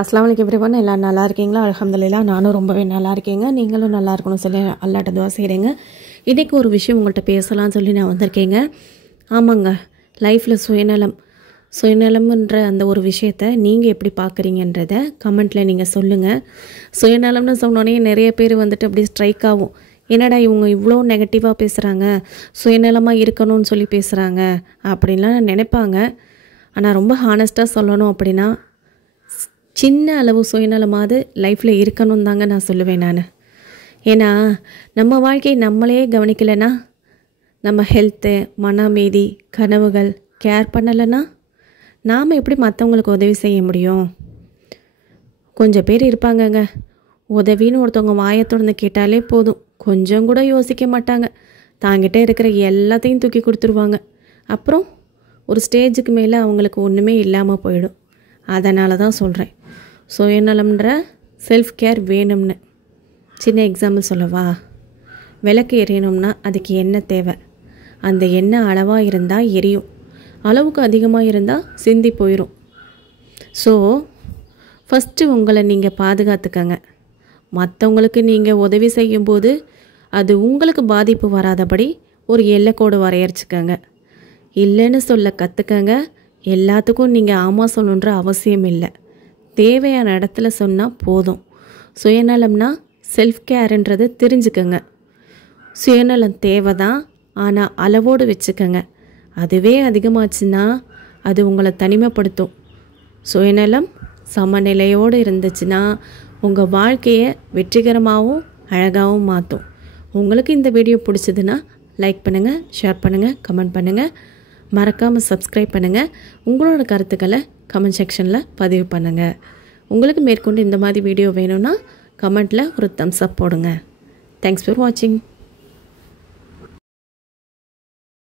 அஸ்ஸலாமு அலைக்கும் எவ்ரிவன். எல்லாம் நல்லா இருக்கீங்களா? அல்ஹம்துலில்லாஹ் நானும் ரொம்பவே நல்லா இருக்கேங்க. நீங்களும் நல்லா இருக்கணும் சொல்லி அல்லாஹ்ட்ட துஆ செய்கிறேங்க. இன்றைக்கி ஒரு விஷயம் உங்கள்கிட்ட பேசலாம்னு சொல்லி நான் வந்திருக்கேங்க. ஆமாங்க, லைஃப்பில் சுயநலம்ன்ற அந்த ஒரு விஷயத்தை நீங்கள் எப்படி பார்க்குறீங்கன்றதை கமெண்ட்டில் நீங்கள் சொல்லுங்கள். சுயநலம்னு சொன்னோன்னே நிறைய பேர் வந்துட்டு அப்படியே ஸ்ட்ரைக் ஆகும். என்னடா இவங்க இவ்வளோ நெகட்டிவாக பேசுகிறாங்க, சுயநலமாக இருக்கணும்னு சொல்லி பேசுகிறாங்க அப்படின்லாம் நினைப்பாங்க. ஆனால் ரொம்ப ஹானஸ்ட்டாக சொல்லணும் அப்படின்னா சின்ன அளவு சுயநலமாவது லைஃப்பில் இருக்கணும் தாங்க நான் சொல்லுவேன் நான். ஏன்னா நம்ம வாழ்க்கையை நம்மளே கவனிக்கலைன்னா, நம்ம ஹெல்த்து, மன அமைதி, கனவுகள் கேர் பண்ணலைன்னா நாம் எப்படி மற்றவங்களுக்கு உதவி செய்ய முடியும்? கொஞ்சம் பேர் இருப்பாங்கங்க, உதவின்னு ஒருத்தவங்க வாயை திறந்து கேட்டாலே போதும், கொஞ்சம் கூட யோசிக்க மாட்டாங்க, தாங்கிட்டே இருக்கிற எல்லாத்தையும் தூக்கி கொடுத்துருவாங்க. அப்புறம் ஒரு ஸ்டேஜுக்கு மேலே அவங்களுக்கு ஒன்றுமே இல்லாமல் போயிடும். அதனால தான் சொல்கிறேன், சுயநலம்ன்ற செல்ஃப் கேர் வேணும்னு. சின்ன எக்ஸாம்பிள் சொல்லவா? விளக்கு எரியணும்னா அதுக்கு எண்ணெய் தேவை. அந்த எண்ணெய் அளவாக இருந்தால் எரியும், அளவுக்கு அதிகமாக இருந்தால் சிந்தி போயிடும். ஸோ ஃபஸ்ட்டு உங்களை நீங்கள் பாதுகாத்துக்கங்க. மற்றவங்களுக்கு நீங்கள் உதவி செய்யும்போது அது உங்களுக்கு பாதிப்பு வராதபடி ஒரு எல்லைக்கோடு வரையறைச்சிக்கங்க. இல்லைன்னு சொல்ல கற்றுக்கங்க. எல்லாத்துக்கும் நீங்கள் ஆமாம் சொல்லணுன்ற அவசியம் இல்லை. தேவையான இடத்துல சொன்னால் போதும். சுயநலம்னா செல்ஃப் கேருன்றது தெரிஞ்சுக்கங்க. சுயநலம் தேவை தான், ஆனால் அளவோடு வச்சுக்கங்க. அதுவே அதிகமாச்சுன்னா அது உங்களை தனிமைப்படுத்தும். சுயநலம் சமநிலையோடு இருந்துச்சுன்னா உங்கள் வாழ்க்கையை வெற்றிகரமாகவும் அழகாகவும் மாற்றும். உங்களுக்கு இந்த வீடியோ பிடிச்சதுன்னா லைக் பண்ணுங்கள், ஷேர் பண்ணுங்கள், கமெண்ட் பண்ணுங்கள். மறக்காமல் சப்ஸ்கிரைப் பண்ணுங்கள். உங்களோட கருத்துக்களை கமெண்ட் செக்ஷனில் பதிவு பண்ணுங்கள். உங்களுக்கு மேற்கொண்டு இந்த மாதிரி வீடியோ வேணும்னா கமெண்ட்டில் ஒரு தம்ஸ் அப் போடுங்க. தேங்க்ஸ் ஃபார் வாட்சிங்.